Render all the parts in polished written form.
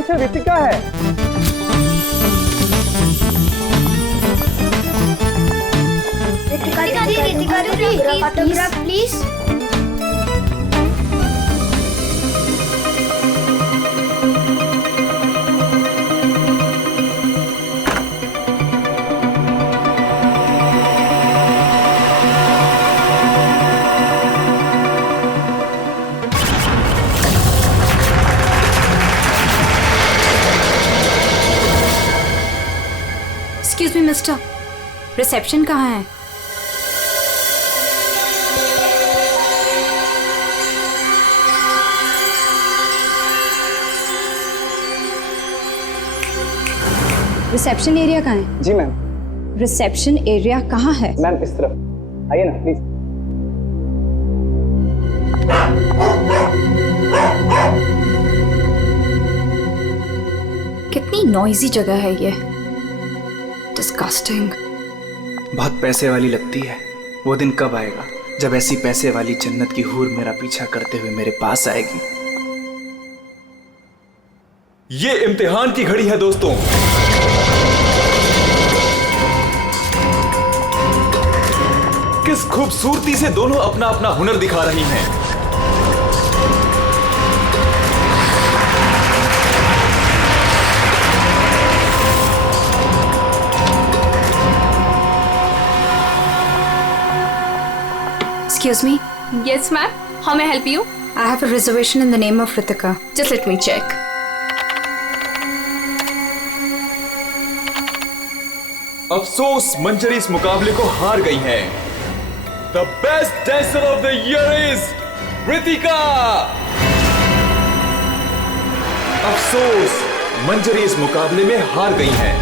नाम से रितिका है। रितिका दी, autograph please. Excuse me mister, reception कहाँ है? रिसेप्शन एरिया कहाँ है? जी मैम। रिसेप्शन एरिया कहाँ है? मैम इस तरफ आइए ना प्लीज। कितनी नॉइजी जगह है ये, डिस्गस्टिंग। बहुत पैसे वाली लगती है। वो दिन कब आएगा जब ऐसी पैसे वाली जन्नत की हूर मेरा पीछा करते हुए मेरे पास आएगी। ये इम्तिहान की घड़ी है दोस्तों। किस खूबसूरती से दोनों अपना अपना हुनर दिखा रही हैं। Excuse me. Yes, ma'am. How may I help you? I have a reservation in the name of Ritika. Just let me check. अफसोस मंजरी इस मुकाबले को हार गई है। The best dancer of the year is Ritika. अफसोस मंजरी इस मुकाबले में हार गई हैं।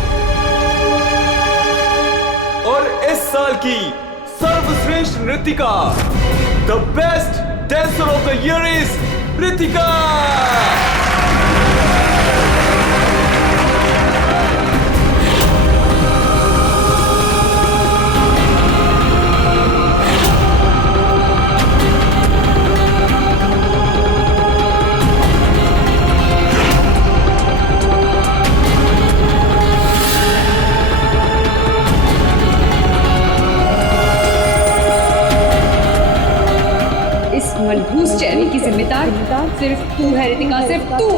और इस साल की सर्वश्रेष्ठ नृत्यिका, the best dancer of the year is Ritika. मनहूस चेहरे की जिम्मेदार सिर्फ तू है रितिका, सिर्फ तू।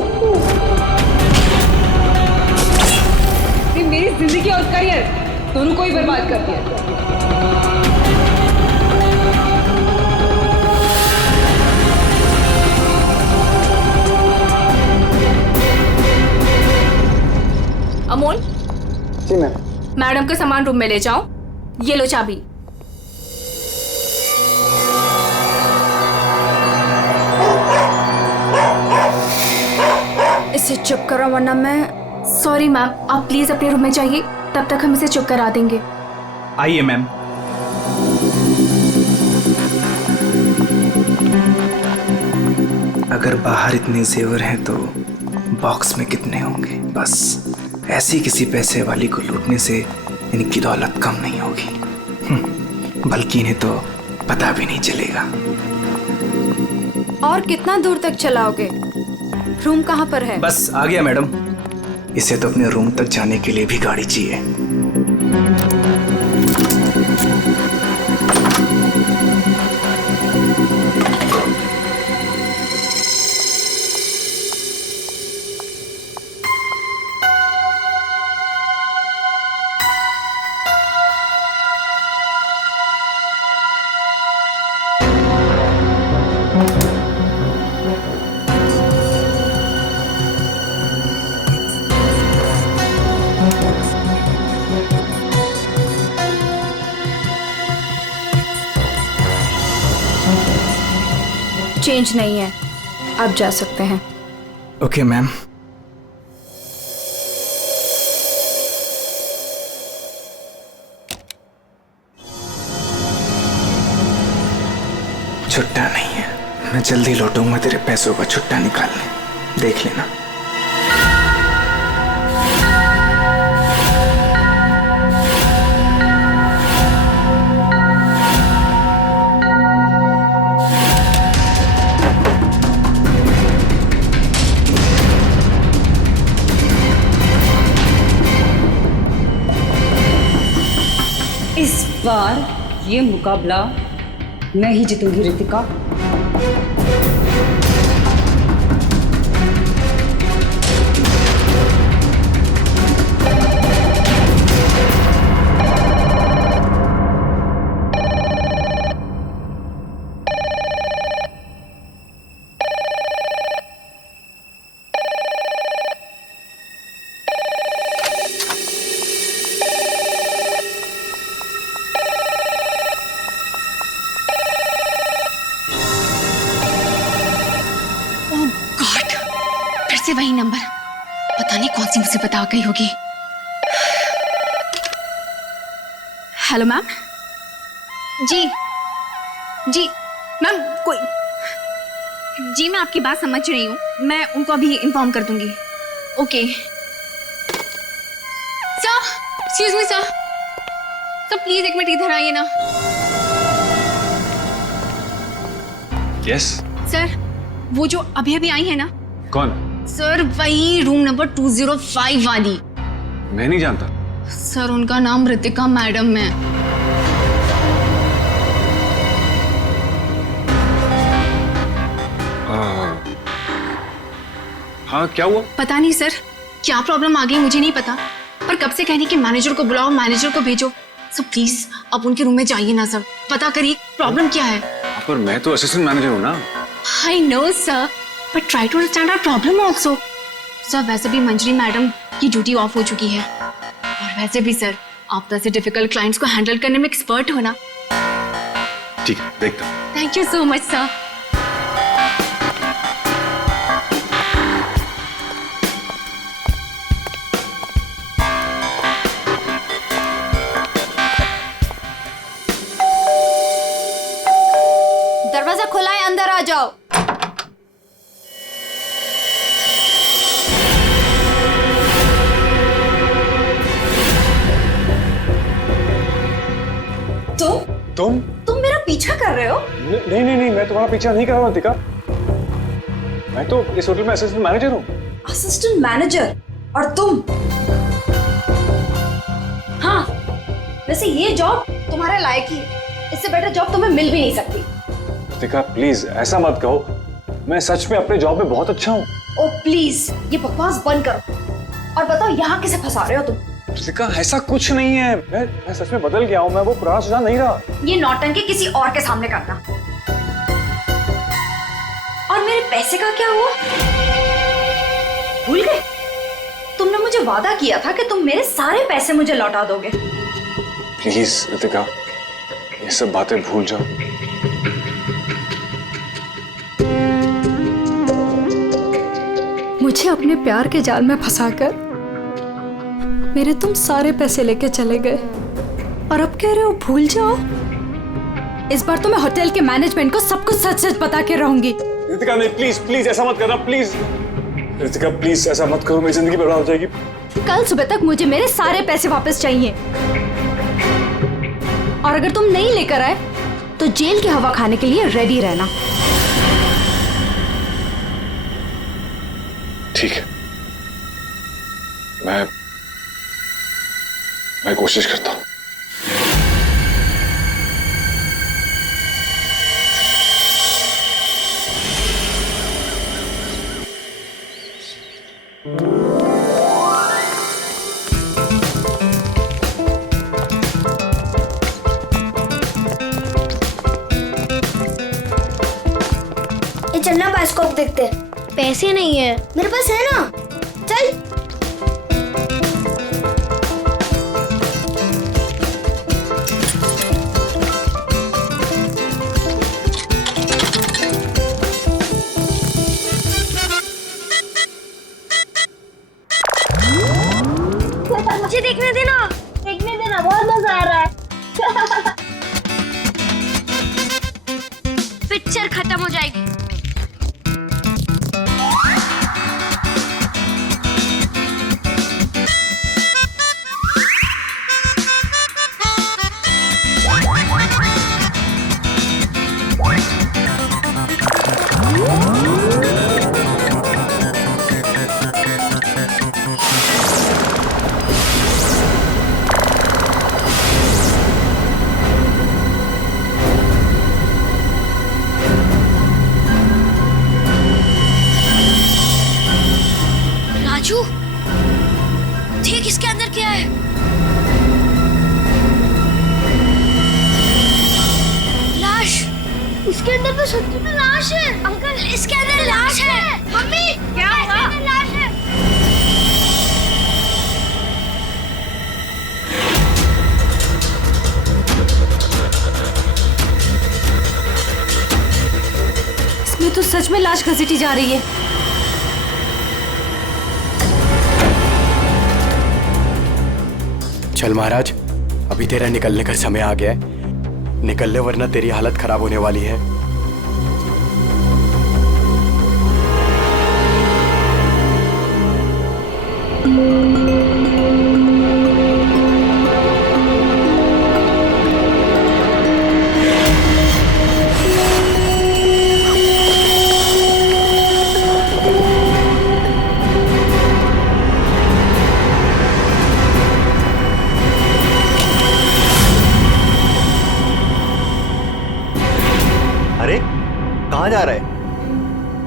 मेरी जिंदगी और करियर दोनों को ही बर्बाद कर दिया। अमोल। जी मैम। मैडम का सामान रूम में ले जाओ। ये लो चाबी। इसे चुप करो वरना मैं। सॉरी मैम, आप प्लीज अपने रूम में जाइए, तब तक हम इसे चुप करा देंगे। आइए मैम। अगर बाहर इतने जेवर हैं तो बॉक्स में कितने होंगे। बस ऐसी किसी पैसे वाली को लूटने से इनकी दौलत कम नहीं होगी, बल्कि इन्हें तो पता भी नहीं चलेगा। और कितना दूर तक चलाओगे? रूम कहाँ पर है? बस आ गया मैडम। इसे तो अपने रूम तक जाने के लिए भी गाड़ी चाहिए। चेंज नहीं है, आप जा सकते हैं। Okay ma'am. छुट्टा नहीं है, मैं जल्दी लौटूंगा तेरे पैसों का छुट्टा निकालने, देख लेना। इस बार ये मुकाबला मैं ही जीतूंगी रितिका। से वही नंबर, पता नहीं कौन सी मुसीबत आ गई होगी। Hello ma'am. जी जी मैम, कोई जी, मैं आपकी बात समझ रही हूँ, मैं उनको अभी इन्फॉर्म कर दूंगी। Okay sir, excuse me sir, please एक मिनट इधर आइए ना। यस सर, वो जो अभी अभी आई है ना। कौन? सर वही रूम नंबर 205 वाली। मैं नहीं जानता सर, उनका नाम रितिका मैडम है। हाँ, क्या हुआ? पता नहीं सर, क्या प्रॉब्लम आ गई मुझे नहीं पता, पर कब से कहने कि मैनेजर को बुलाओ, मैनेजर को भेजो। सर प्लीज आप उनके रूम में जाइए ना सर, पता करिए प्रॉब्लम क्या है। पर मैं तो असिस्टेंट मैनेजर हूँ ना। I know sir, but try to understand our problem also. Sir वैसे भी मंजरी मैडम की ड्यूटी ऑफ हो चुकी है, और वैसे भी सर आप तो ऐसे डिफिकल्ट क्लाइंट्स को हैंडल करने में एक्सपर्ट हो ना। ठीक है, देखता हूँ। Thank you so much sir. दरवाजा खुला है, अंदर आ जाओ। तुम मेरा पीछा कर रहे हो? नहीं नहीं नहीं, मैं तुम्हारा पीछा नहीं कर रहा हूँ रितिका। मैं तो इस होटल में असिस्टेंट मैनेजर हूँ। Assistant manager? और तुम? हाँ, वैसे ये जॉब तुम्हारे लायक ही है, इससे बेटर जॉब तुम्हें मिल भी नहीं सकती। रितिका प्लीज ऐसा मत कहो, मैं सच में अपने जॉब में बहुत अच्छा हूँ। ओ प्लीज, ये बकवास बंद करो और बताओ यहाँ किसे फंसा रहे हो तुम? रितिका ऐसा कुछ नहीं है, मैं सच में बदल गया हूँ, मैं वो पुराना सुझाव नहीं रहा। ये नौटंकी किसी और के सामने करना। और मेरे पैसे का क्या हुआ? भूल गए? तुमने मुझे वादा किया था कि तुम मेरे सारे पैसे मुझे लौटा दोगे। प्लीज रितिका, ये सब बातें भूल जाओ। मुझे अपने प्यार के जाल में फंसाकर मेरे तुम सारे पैसे लेके चले गए, और अब कह रहे हो भूल जाओ। इस बार तो मैं होटल के मैनेजमेंट को सब कुछ सच सच बता के रहूंगी। रितिका नहीं, प्लीज प्लीज ऐसा मत करना, प्लीज रितिका प्लीज ऐसा मत करो, मेरी जिंदगी बर्बाद हो जाएगी। कल सुबह तक मुझे मेरे सारे पैसे वापस चाहिए, और अगर तुम नहीं लेकर आए तो जेल की हवा खाने के लिए रेडी रहना। ठीक है, मैं कोशिश करता हूँ। ये चलना बायोस्कोप देखते। पैसे नहीं है मेरे पास, है ना? चल। मुझे देखने देना, बहुत मजा आ रहा है। पिक्चर खत्म हो जाएगी। इसके अंदर तो सच्ची में लाश है। अंकल इसके अंदर लाश है। मम्मी क्या हुआ? लाश है। इसमें तो सच में लाश घसीटी जा रही है। चल महाराज, अभी तेरा निकलने का समय आ गया है। निकल ले वरना तेरी हालत खराब होने वाली है। अरे कहाँ जा रहा है?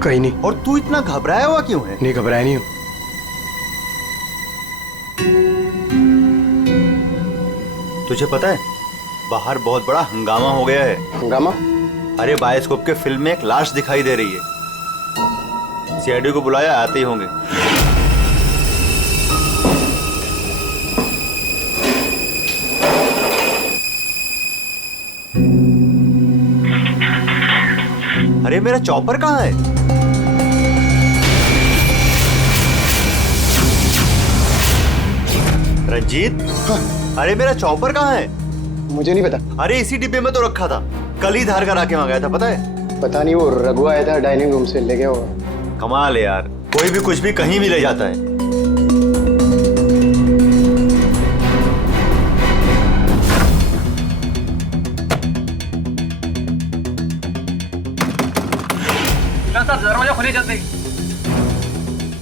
कहीं नहीं। और तू इतना घबराया हुआ क्यों है? नहीं, घबराया नहीं हूँ। तुझे पता है बाहर बहुत बड़ा हंगामा हो गया है। हंगामा? अरे बायोस्कोप के फिल्म में एक लाश दिखाई दे रही है। सीआईडी को बुलाया, आते ही होंगे। अरे मेरा चॉपर कहाँ है? रंजीत, अरे मेरा चॉपर कहाँ है? मुझे नहीं पता। अरे इसी डिब्बे में तो रखा था, कल ही धार कर आके मंगाया था, पता है? पता नहीं, वो रघु आया था डाइनिंग रूम से, ले गया होगा। कमाल है यार, कोई भी कुछ भी कहीं भी ले जाता है। दरवाजा खुले जाते।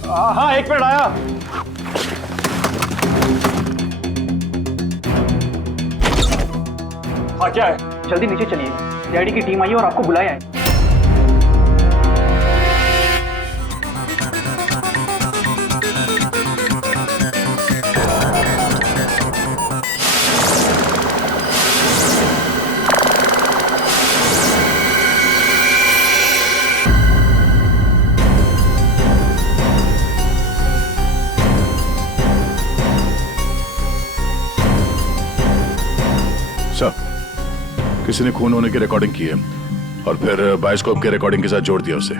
हाँ, एक मिनट आया। हाँ क्या है? जल्दी नीचे चलिए, सीआईडी की टीम आई है और आपको बुलाया है। किसी ने खून होने की रिकॉर्डिंग की है और फिर बायोस्कोप के रिकॉर्डिंग के साथ जोड़ दिया उसे।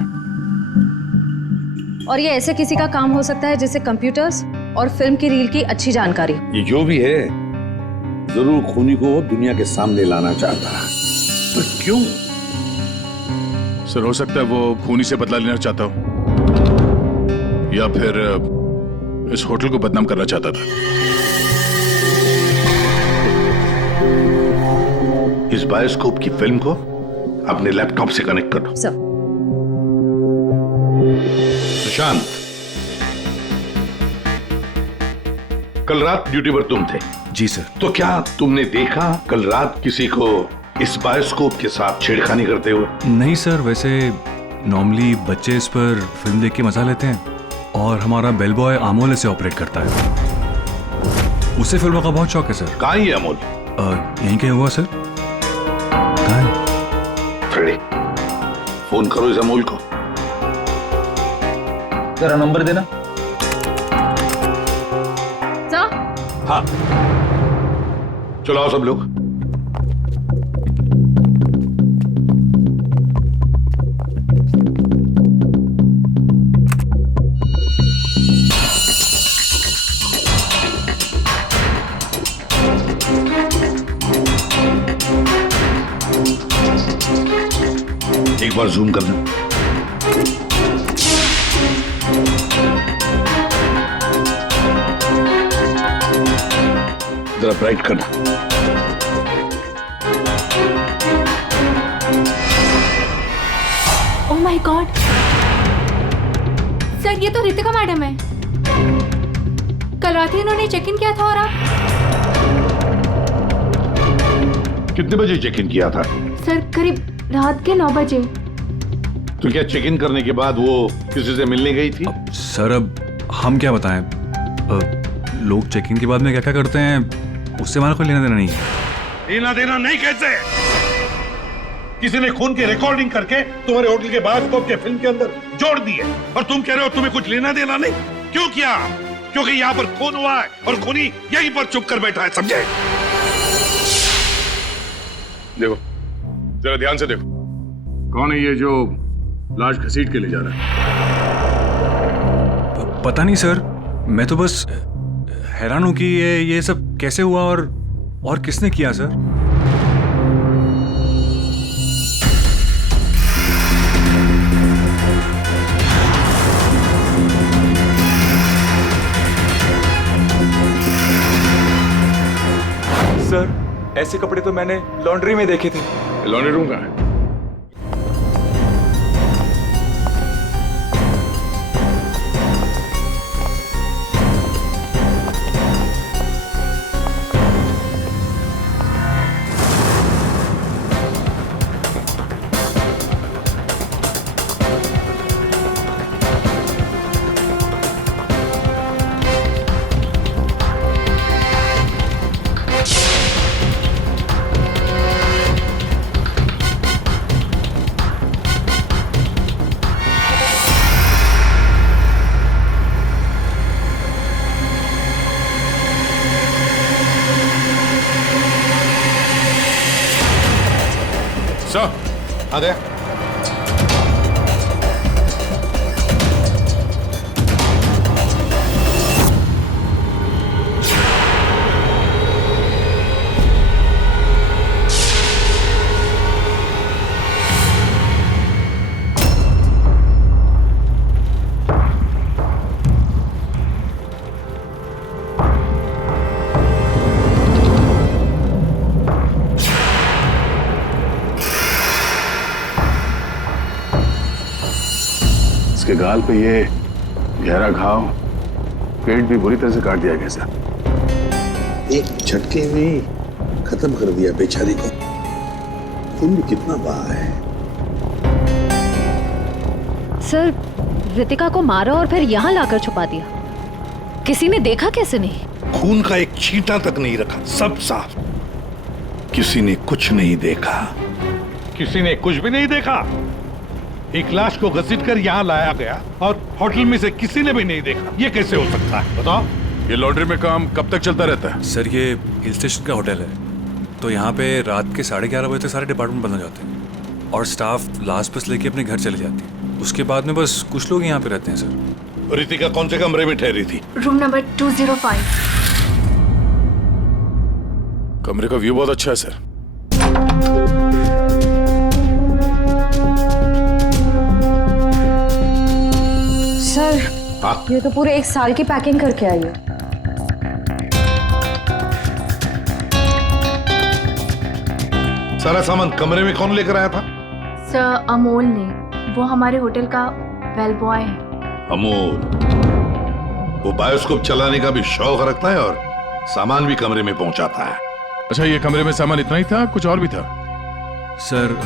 और ये ऐसे किसी का काम हो सकता है जिसे कंप्यूटर्स और फिल्म की रील की अच्छी जानकारी। ये जो भी है जरूर खूनी को दुनिया के सामने लाना चाहता है, पर क्यों? सर, हो सकता है वो खूनी से बदला लेना चाहता हो या फिर इस होटल को बदनाम करना चाहता था। इस बायोस्कोप की फिल्म को अपने लैपटॉप से कनेक्ट करो। सर। सुशांत, कल रात ड्यूटी पर तुम थे? जी सर। तो क्या तुमने देखा कल रात किसी को इस बायोस्कोप के साथ छेड़खानी करते हुए? नहीं सर, वैसे नॉर्मली बच्चे इस पर फिल्म देख के मजा लेते हैं और हमारा बेल बॉय अमोल इसे ऑपरेट करता है। उसे फिल्मों का बहुत शौक है सर। कहाँ है अमोल? यहीं कहीं हुआ सर। फ्रेडी, फोन करो इस अमोल को। जरा नंबर देना। सर? हाँ, चलो आओ सब लोग। एक बार जूम करना। जरा ब्राइट करना। ओह माय गॉड सर, ये तो रितिका मैडम है। कल रात ही इन्होंने चेक इन किया था। और आप? कितने बजे चेक इन किया था? सर करीब रात के 9 बजे। तो क्या चेक इन करने के बाद वो किसी से मिलने गई थी? सर अब हम क्या बताएं, लोग चेक इन के बाद में क्या क्या करते हैं उससे हमारा कोई लेना देना नहीं है। लेना देना नहीं कैसे? किसी ने खून की रिकॉर्डिंग करके तुम्हारे होटल के बायोस्कोप के फिल्म के अंदर जोड़ दिए, और तुम कह रहे हो तुम्हें कुछ लेना देना नहीं। क्यों किया? क्योंकि यहाँ पर खून हुआ है और खूनी यहीं पर चुप कर बैठा है, समझे? देखो, जरा ध्यान से देखो, कौन है ये जो लाश घसीट के ले जा रहा है? पता नहीं सर, मैं तो बस हैरान हूं कि ये सब कैसे हुआ और किसने किया सर। सर, ऐसे कपड़े तो मैंने लॉन्ड्री में देखे थे। लॉन्ड्री रूम कहाँ है? आ गया। इसके गाल पे ये गहरा घाव, पेट भी बुरी तरह से काट दिया गया सर। एक झटके में खत्म कर दिया बेचारी को। खून भी कितना बहा है। सर, रितिका को मारा और फिर यहाँ लाकर छुपा दिया। किसी ने देखा कैसे नहीं? खून का एक छींटा तक नहीं रखा, सब साफ। किसी ने कुछ नहीं देखा। किसी ने कुछ भी नहीं देखा। एक लाश को घसीटकर यहाँ लाया गया और होटल में से किसी ने भी नहीं देखा। ये कैसे हो सकता है बताओ? ये लॉन्ड्री में काम कब तक चलता रहता है? सर, ये हिल स्टेशन का होटल है, तो यहाँ पे रात के 11:30 बजे तक सारे डिपार्टमेंट बंद हो जाते हैं और स्टाफ लास्ट बस लेके अपने घर चले जाती है। उसके बाद में बस कुछ लोग यहाँ पे रहते हैं सर। रितिका कौन से कमरे में ठहरी थी? Room number 205। कमरे का व्यू बहुत अच्छा है सर। सर, ये तो पूरे 1 साल की पैकिंग करके आई है। सारा सामान कमरे में कौन लेकर आया था? सर, अमोल ने। वो हमारे होटल का बेल बॉय है। अमोल, वो बायोस्कोप चलाने का भी शौक रखता है और सामान भी कमरे में पहुंचाता है। अच्छा, ये कमरे में सामान इतना ही था, कुछ और भी था? सर,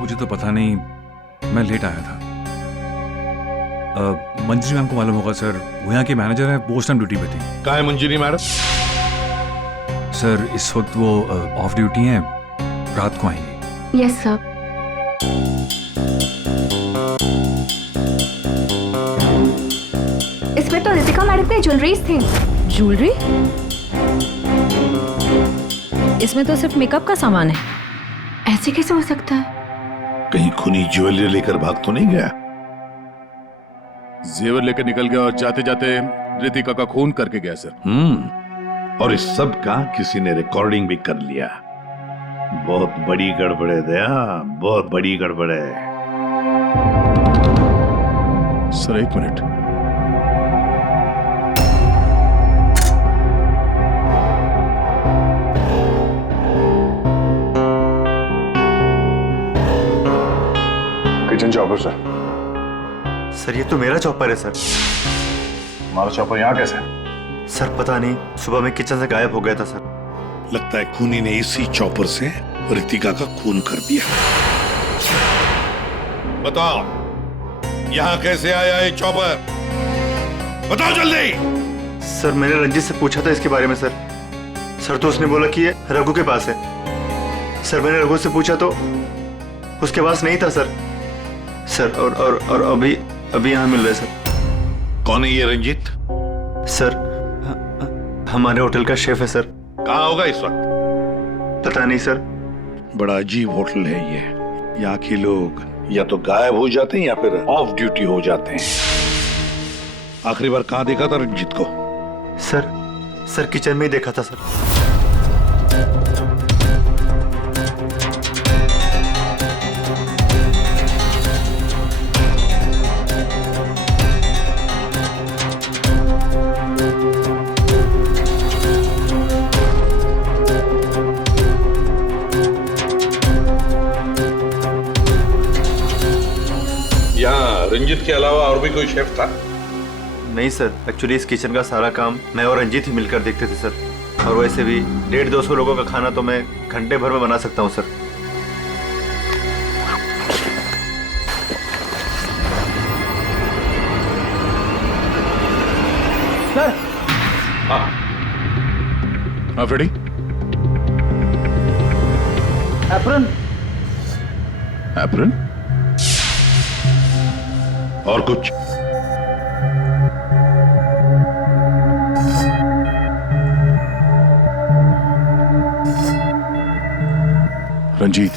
मुझे तो पता नहीं, मैं लेट आया था। मंजरी मैम को मालूम होगा सर, वो यहाँ के मैनेजर हैं, वो उस टाइम ड्यूटी पे थी। कहाँ है मंजरी मैडम? सर, इस वक्त वो ऑफ ड्यूटी हैं, रात को आएंगी। Yes sir. इसमें तो रितिका मैडम की ज्वेलरीज थी। ज्वेलरी? इसमें तो सिर्फ मेकअप का सामान है। ऐसे कैसे हो सकता है? कहीं खूनी ज्वेलरी लेकर भाग तो नहीं गया? जेवर लेकर निकल गया और जाते जाते रितिका का खून करके गया सर। और इस सब का किसी ने रिकॉर्डिंग भी कर लिया। बहुत बड़ी गड़बड़ है दया, बहुत बड़ी गड़बड़ है। Sir, 1 minute. Kitchen chopper sir. Sir, ये तो मेरा चॉपर है सर। हमारा चॉपर यहाँ कैसे है? सर, पता नहीं, सुबह में किचन से गायब हो गया था सर। लगता है खूनी ने इसी चॉपर से रितिका का खून कर दिया। बताओ, यहाँ कैसे आया ये चॉपर? बताओ जल्दी। सर, मैंने रंजीत से पूछा था इसके बारे में सर। सर तो उसने बोला कि ये रघु के पास है। सर मैंने रघु से पूछा तो उसके पास नहीं था सर। सर और अभी यहाँ मिल रहे सर। कौन है ये रंजीत? सर हमारे होटल का शेफ है सर। कहाँ होगा इस वक्त? पता नहीं सर। बड़ा अजीब होटल है ये। यहाँ के लोग या तो गायब हो जाते हैं या फिर ऑफ ड्यूटी हो जाते हैं। आखिरी बार कहाँ देखा था रंजीत को? सर किचन में ही देखा था सर। यहाँ रंजीत के अलावा और भी कोई शेफ था? नहीं सर, एक्चुअली इस किचन का सारा काम मैं और रंजीत ही मिलकर देखते थे सर। और वैसे भी 150-200 लोगों का खाना तो मैं घंटे भर में बना सकता हूँ सर। सर हाँ फ्रेडी। एप्रन और कुछ? रंजीत,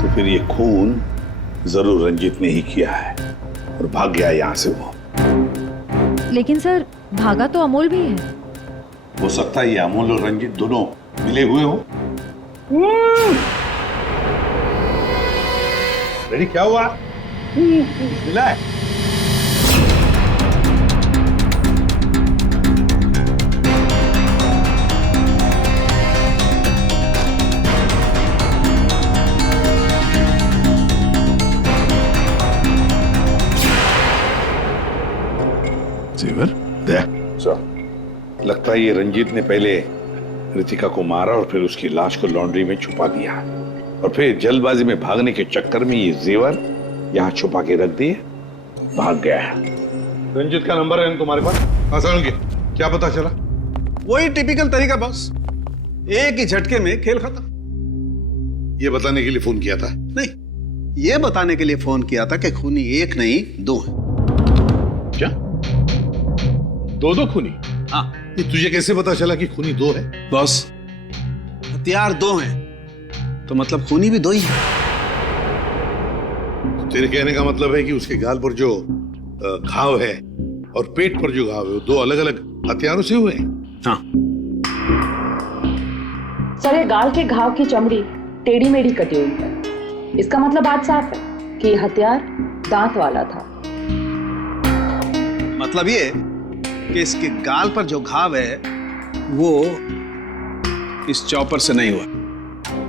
तो फिर ये खून जरूर रंजीत ने ही किया है और भाग गया यहां से वो। लेकिन सर भागा तो अमोल भी है। हो सकता है ये अमोल और रंजीत दोनों मिले हुए हो। रेडी, क्या हुआ? मिला है? जेवर दे। लगता है ये रंजीत ने पहले रितिका को मारा और फिर उसकी लाश को लॉन्ड्री में छुपा दिया और फिर जल्दबाजी में भागने के चक्कर में ये जेवर यहाँ छुपा के रख दिए, भाग गया है। रंजीत का नंबर है तुम्हारे पास? आसान क्या पता चला? वही टिपिकल तरीका बॉस, एक ही झटके में खेल खत्म। ये बताने के लिए फोन किया था? नहीं, ये बताने के लिए फोन किया था कि खूनी एक नहीं दो है। क्या? दो खूनी? हाँ। ये तुझे कैसे पता चला कि खूनी दो है? बॉस, हथियार दो हैं तो मतलब खूनी भी दो ही है। तेरे कहने का मतलब है कि उसके गाल पर जो घाव है और पेट पर जो घाव है वो दो अलग अलग हथियारों से हुए हैं? हाँ। सर, ये गाल के घाव की चमड़ी टेढ़ी मेढ़ी कटी हुई है। इसका मतलब बात साफ है कि हथियार दांत वाला था। मतलब ये कि इसके गाल पर जो घाव है वो इस चॉपर से नहीं हुआ,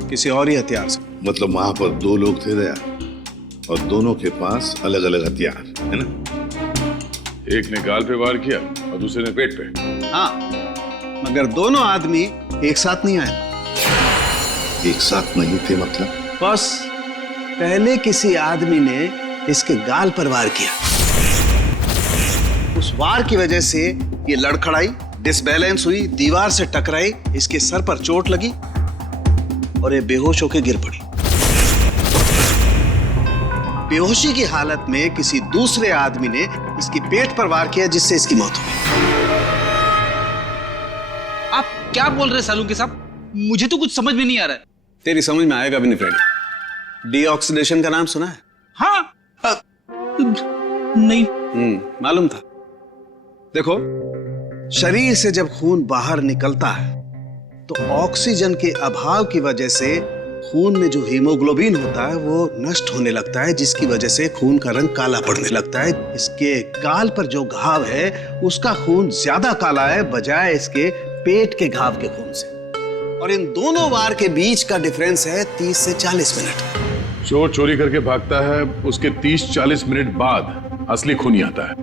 किसी और ही हथियार से। मतलब वहां पर दो लोग थे दया और दोनों के पास अलग अलग हथियार है ना? एक ने गाल पे वार किया और दूसरे ने पेट पे। हाँ, मगर दोनों आदमी एक साथ नहीं आए। एक साथ नहीं थे मतलब? बस पहले किसी आदमी ने इसके गाल पर वार किया, उस वार की वजह से ये लड़खड़ाई, डिसबैलेंस हुई, दीवार से टकराई, इसके सर पर चोट लगी और ये बेहोश होकर गिर पड़ी। बेहोशी की हालत में किसी दूसरे आदमी ने इसकी पेट पर वार किया जिससे इसकी मौत हो गई। आप क्या बोल रहे सालून के साहब? मुझे तो कुछ समझ में नहीं आ रहा है। तेरी समझ में आएगा भी नहीं फ्रेडी। डीऑक्सीडेशन का नाम सुना है? हाँ। नहीं। मालूम था। देखो, शरीर से जब खून बाहर निकलता है तो ऑक्सीजन के अभाव की वजह से खून में जो हीमोग्लोबिन होता है वो नष्ट होने लगता है, जिसकी वजह से खून का रंग काला पड़ने लगता है। इसके गाल पर जो घाव है उसका खून ज्यादा काला है बजाय इसके पेट के घाव के खून से। और इन दोनों वार के बीच का डिफरेंस है 30 से 40 मिनट। चोर चोरी करके भागता है, उसके 30-40 मिनट बाद असली खूनी आता है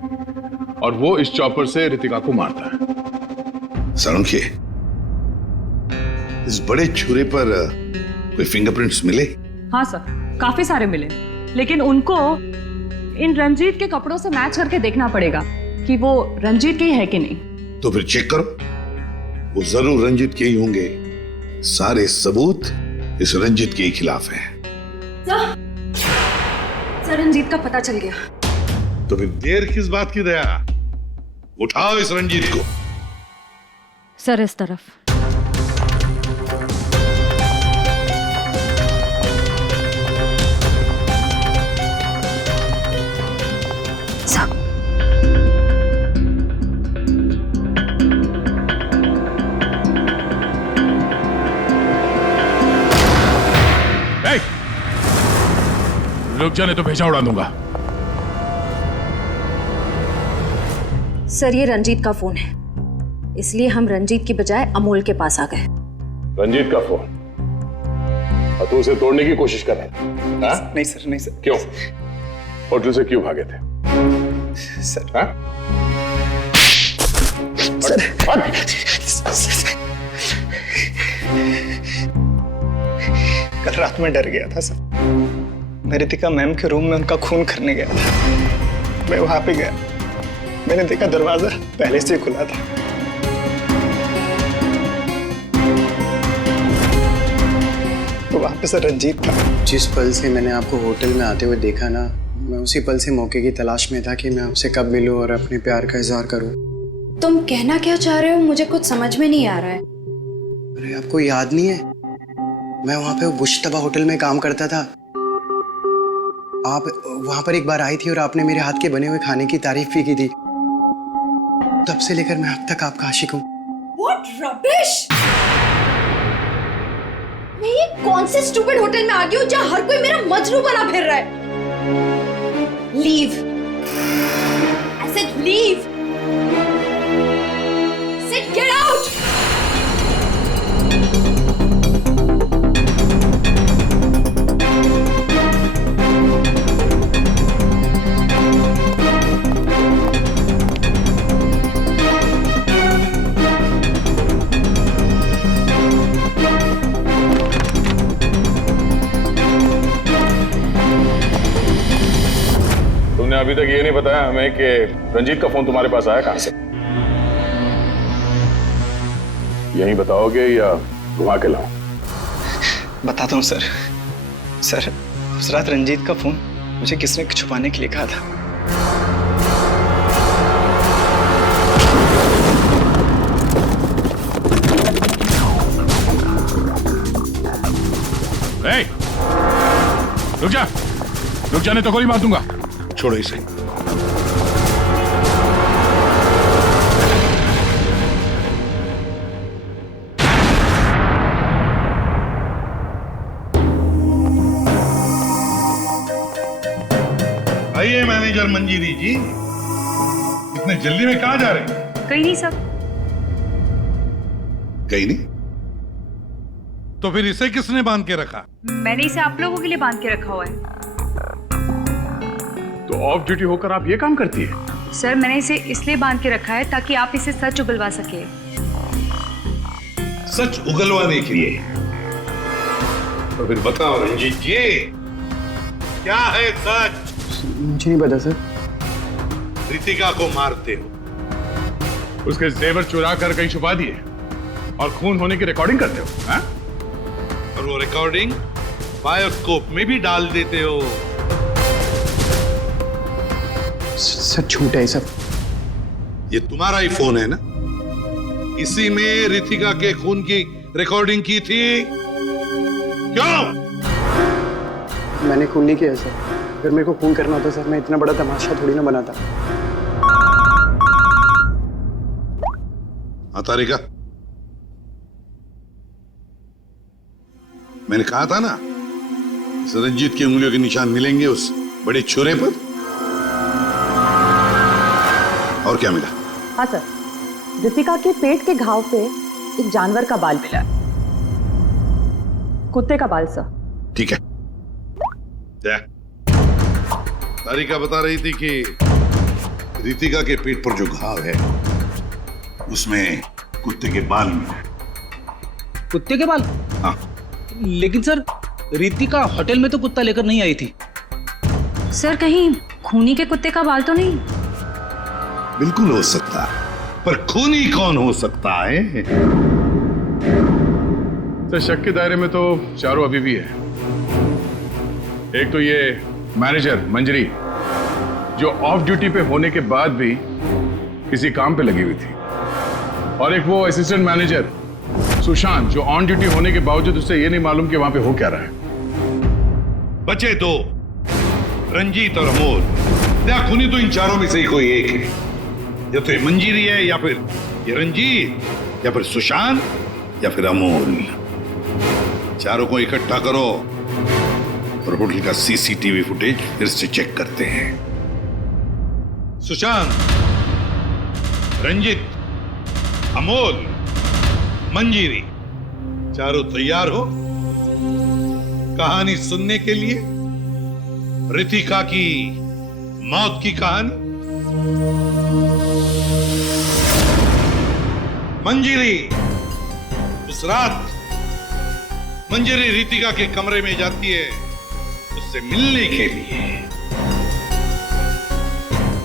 और वो इस चॉपर से रितिका को मारता है। सालुंखे, इस बड़े छुरे पर कोई फिंगरप्रिंट्स मिले? हाँ सर, काफी सारे मिले, लेकिन उनको इन रंजीत के कपड़ों से मैच करके देखना पड़ेगा कि वो रंजीत के ही है कि नहीं। तो फिर चेक करो, वो जरूर रंजीत के ही होंगे। सारे सबूत इस रंजीत के खिलाफ हैं। सर रंजीत का पता चल गया। तो फिर देर किस बात की दया? उठाओ इस रंजीत को। सर इस तरफ। रुक जाने तो भेजा उड़ा दूंगा। सर ये रंजीत का फोन है, इसलिए हम रंजीत की बजाय अमोल के पास आ गए। रंजीत का फोन? और तू उसे तोड़ने की कोशिश कर रहा है? नहीं सर, नहीं सर। क्यों? होटल से क्यों भागे थे? सर हाँ? कल रात में डर गया था सर। मैं रितिका मैम के रूम में उनका खून करने गया था। मैं वहां पे गया, मैंने देखा दरवाजा पहले से खुला था। तो वहां पे सर रंजीत था। जिस पल से मैंने आपको होटल में आते हुए देखा ना, मैं उसी पल से मौके की तलाश में था कि मैं आपसे कब मिलूं और अपने प्यार का इजहार करूं। तुम कहना क्या चाह रहे हो? मुझे कुछ समझ में नहीं आ रहा है। अरे आपको याद नहीं है, मैं वहां पे बुश्तबा होटल में काम करता था। आप वहां पर एक बार आई थी और आपने मेरे हाथ के बने हुए खाने की तारीफ भी की थी। तब से लेकर मैं अब तक आपका आशिक हूँ। What rubbish! मैं ये कौन से स्टूपिड होटल में आ गई हूँ जहाँ हर कोई मेरा मजनू बना फिर रहा है? Leave! I said leave! Sid, get out! तुमने अभी तक ये नहीं बताया हमें कि रंजीत का फोन तुम्हारे पास आया कहां से? यही बताओगे या घुमा के लाऊं? बताता हूँ सर। सर उस रात रंजीत का फोन मुझे किसने छुपाने के लिए कहा था। रुक जा, रुक जाने तो गोली मार दूंगा। छोड़ो इसे। आइए मैनेजर मंजीरी जी, इतने जल्दी में कहां जा रहे हैं? कहीं नहीं सर। कहीं नहीं? तो फिर इसे किसने बांध के रखा? मैंने इसे आप लोगों के लिए बांध के रखा हुआ है। तो ऑफ ड्यूटी होकर आप ये काम करती है? सर मैंने इसे इसलिए बांध के रखा है ताकि आप इसे सच उगलवा सके। सच उगलवाने के लिए? तो फिर बताओ रंजीत जी, क्या है सच? मुझे नहीं पता सर। रितिका को मारते हो, उसके जेवर चुरा कर कहीं छुपा दिए और खून होने की रिकॉर्डिंग करते हो, हाँ? और वो रिकॉर्डिंग बायोस्कोप में भी डाल देते हो। सच झूठ है सब। ये तुम्हारा ही फोन है ना? इसी में रितिका के खून की रिकॉर्डिंग की थी। क्यों? मैंने खून नहीं किया सर। अगर मेरे को खून करना होता सर, मैं इतना बड़ा तमाशा थोड़ी ना बनाता। हाँ तारिका, मैंने कहा था ना, इस रंजीत की उंगलियों के निशान मिलेंगे उस बड़े छोरे पर। और क्या मिला? हाँ सर, रितिका के पेट के घाव पे एक जानवर का बाल मिला। कुत्ते का बाल सर। ठीक है। तारिका बता रही थी कि रितिका के पेट पर जो घाव है उसमें कुत्ते के बाल मिले। कुत्ते के बाल? हाँ। लेकिन सर रितिका होटल में तो कुत्ता लेकर नहीं आई थी। सर कहीं खूनी के कुत्ते का बाल तो नहीं? बिल्कुल हो सकता है, पर खूनी कौन हो सकता है? तो शक के दायरे में तो चारों अभी भी है। एक तो ये मैनेजर मंजरी जो ऑफ ड्यूटी पे होने के बाद भी किसी काम पे लगी हुई थी, और एक वो असिस्टेंट मैनेजर सुशांत जो ऑन ड्यूटी होने के बावजूद उसे ये नहीं मालूम कि वहां पे हो क्या रहा है। बचे दो, रंजीत और अमोल। या खूनी तो इन चारों में से ही कोई एक है। या तो ये मंजीरी है, या फिर ये रंजीत, या फिर सुशांत, या फिर अमोल। चारों को इकट्ठा करो और होटल का सीसीटीवी फुटेज फिर से चेक करते हैं। सुशांत, रंजीत, अमोल, मंजीरी, चारों तैयार हो कहानी सुनने के लिए? रितिका की मौत की कहानी। मंजीरी, उस रात मंजीरी रितिका के कमरे में जाती है उससे मिलने के लिए।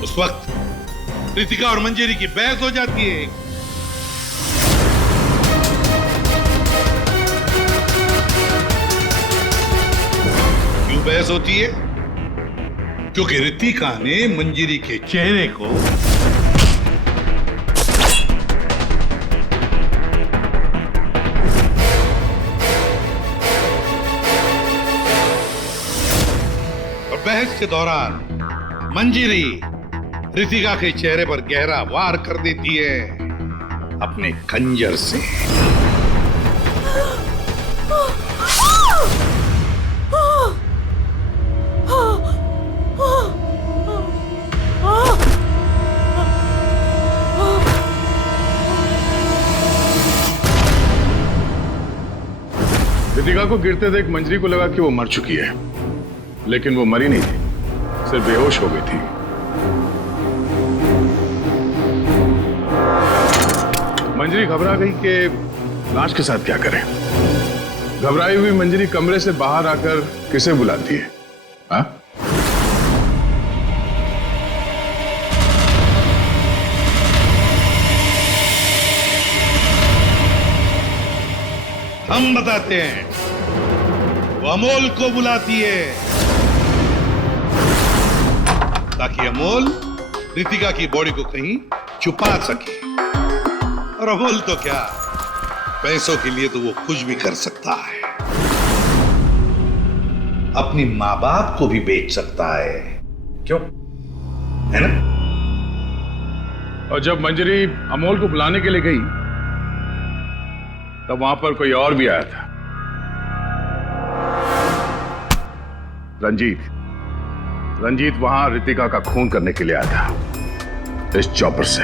उस वक्त रितिका और मंजीरी की बहस हो जाती है। क्यों बहस होती है? क्योंकि रितिका ने मंजीरी के चेहरे को और बहस के दौरान मंजीरी रितिका के चेहरे पर गहरा वार कर देती है अपने खंजर से। रितिका को गिरते देख मंजरी को लगा कि वो मर चुकी है, लेकिन वो मरी नहीं थी, सिर्फ बेहोश हो गई थी। मंजरी घबरा गई कि लाश के साथ क्या करें। घबराई हुई मंजरी कमरे से बाहर आकर किसे बुलाती है? हाँ? हम बताते हैं। वो अमोल को बुलाती है ताकि अमोल रितिका की बॉडी को कहीं छुपा सके। और अमोल तो क्या, पैसों के लिए तो वो कुछ भी कर सकता है। अपनी मां बाप को भी बेच सकता है, क्यों? है ना? और जब मंजरी अमोल को बुलाने के लिए गई तब वहां पर कोई और भी आया था। रंजीत वहां रितिका का खून करने के लिए आया था इस चॉपर से।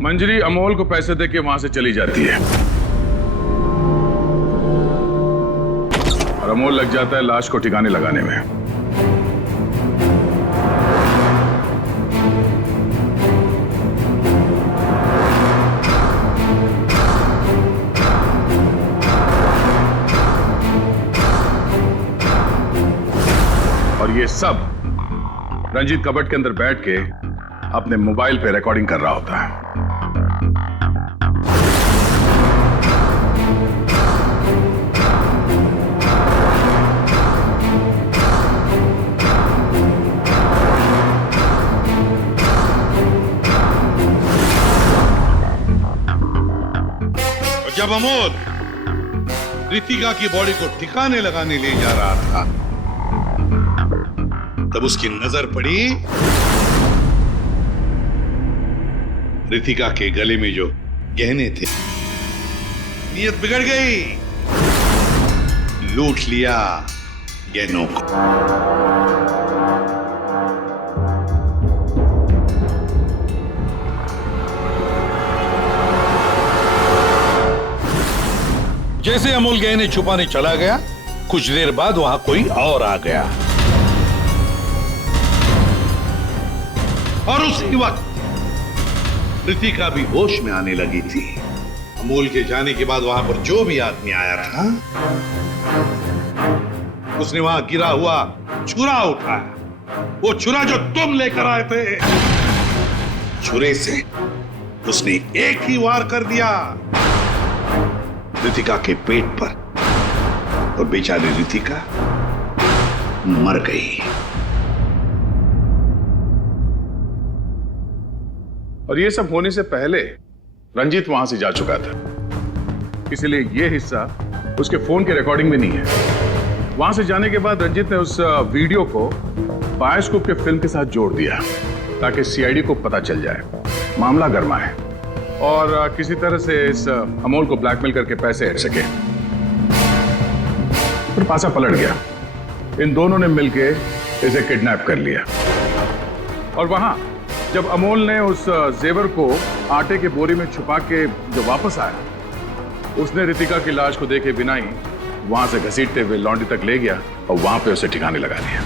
मंजरी अमोल को पैसे देके वहां से चली जाती है और अमोल लग जाता है लाश को ठिकाने लगाने में। और ये सब रंजीत कबट के अंदर बैठ के अपने मोबाइल पे रिकॉर्डिंग कर रहा होता है। जब अमोल रितिका की बॉडी को ठिकाने लगाने ले जा रहा था, तब उसकी नजर पड़ी रितिका के गले में जो गहने थे। नीयत बिगड़ गई, लूट लिया गहनों को। जैसे अमोल गहने छुपाने चला गया, कुछ देर बाद वहां कोई और आ गया और उसी वक्त रितिका भी होश में आने लगी थी। अमोल के जाने के बाद वहां पर जो भी आदमी आया था, उसने वहां गिरा हुआ छुरा उठाया। वो छुरा जो तुम लेकर आए थे, छुरे से उसने एक ही वार कर दिया रितिका के पेट पर, और बेचारी रितिका मर गई। और ये सब होने से पहले रंजीत वहां से जा चुका था, इसलिए ये हिस्सा उसके फोन के रिकॉर्डिंग में नहीं है। वहां से जाने के बाद रंजीत ने उस वीडियो को बायोस्कोप के फिल्म के साथ जोड़ दिया ताकि सीआईडी को पता चल जाए, मामला गर्मा है और किसी तरह से इस अमोल को ब्लैकमेल करके पैसे हट सके। फिर पासा पलट गया, इन दोनों ने मिलके इसे किडनैप कर लिया। और वहां जब अमोल ने उस जेवर को आटे के बोरी में छुपा के जब वापस आया, उसने रितिका की लाश को देखे बिना ही वहां से घसीटते हुए लॉन्ड्री तक ले गया और वहां पे उसे ठिकाने लगा दिया।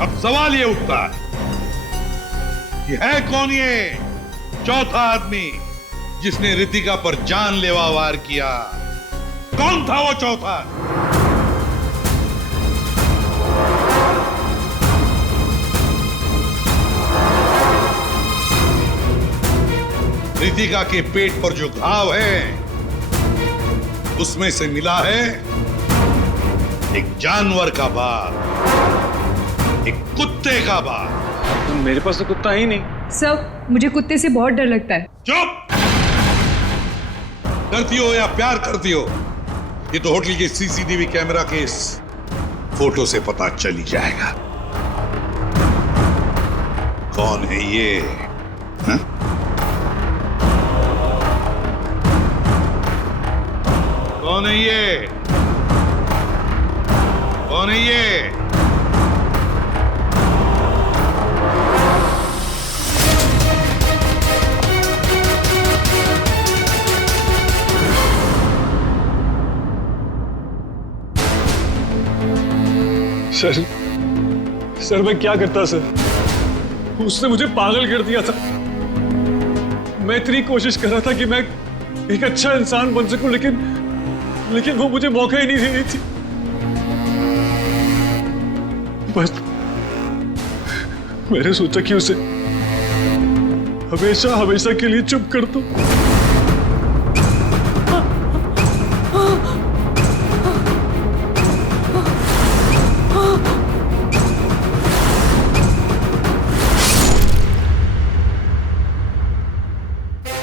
अब सवाल ये उठता है कि है कौन ये चौथा आदमी जिसने रितिका पर जानलेवा वार किया? कौन था वो चौथा? रितिका के पेट पर जो घाव है, उसमें से मिला है एक जानवर का बाल, एक कुत्ते का बाल। तो मेरे पास तो कुत्ता ही नहीं। सर, मुझे कुत्ते से बहुत डर लगता है। चुप! डरती हो या प्यार करती हो, ये तो होटल के सीसीटीवी कैमरा के इस फोटो से पता चल ही जाएगा। कौन है ये? हा? कौन है ये? कौन है ये? सर मैं क्या करता सर? उसने मुझे पागल कर दिया था। मैं इतनी कोशिश कर रहा था कि मैं एक अच्छा इंसान बन सकूं, लेकिन वो मुझे मौका ही नहीं दे रही थी। बस मैंने सोचा कि उसे हमेशा हमेशा के लिए चुप कर दो।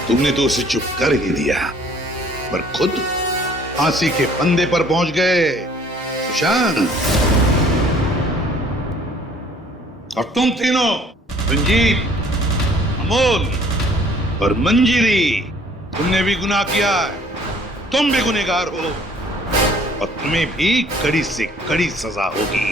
तुमने तो उसे चुप कर ही दिया, पर खुद फांसी के फंदे पर पहुंच गए सुशांत। और तुम तीनों, रंजीत, अमोल और मंजिरी, तुमने भी गुनाह किया है। तुम भी गुनहगार हो और तुम्हें भी कड़ी से कड़ी सजा होगी।